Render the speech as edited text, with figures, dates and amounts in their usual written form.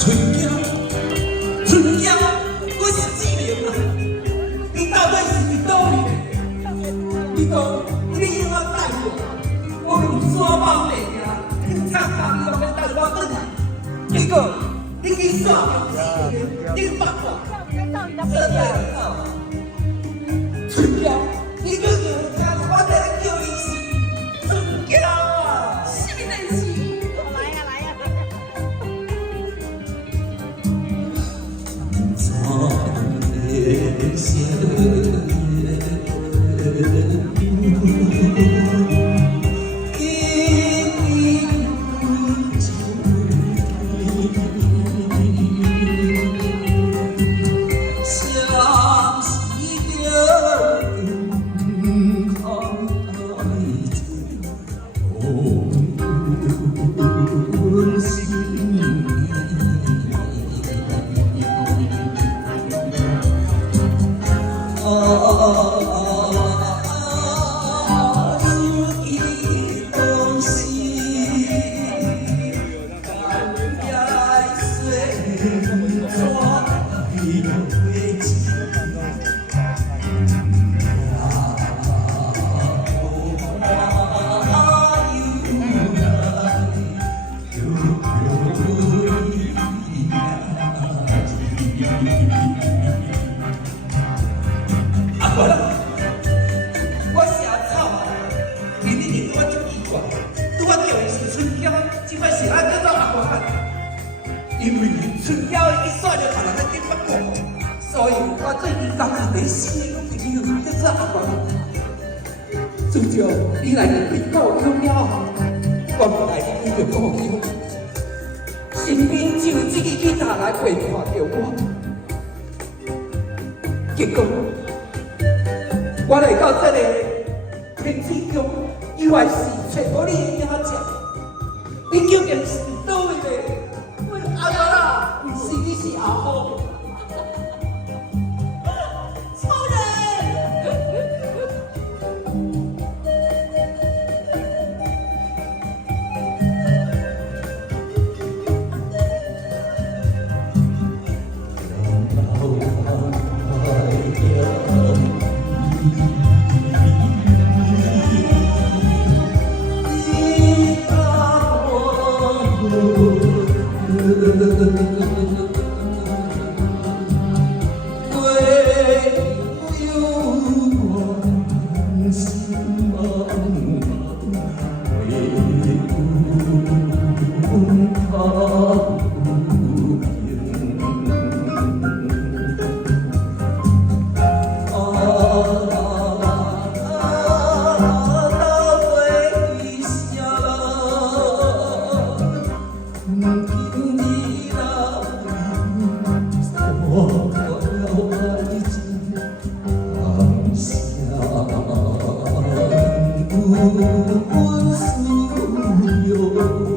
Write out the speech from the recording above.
春娇，春娇，我是志明啊！你到底是伫倒位？你讲你要我带我用沙包来呀，警察打你要带我转来。结果你去耍你八卦，真的。春娇，你叫我在那叫你是春娇啊！是的是。来呀来呀！我写草啊，你对我就奇怪，对我叫伊是春娇，即摆是安怎阿婆汉？因为春娇伊煞着别人在顶八卦，所以我最近刚下第四个朋友叫做阿婆。自从你来日被告有了后，我未来你就告诉，身边就有这个警察来陪伴着我，结果。我来到这个天气中，意外是找无你的影子。你究竟是倒位的？阿伯啦，不是你是阿婆。超人。温思有。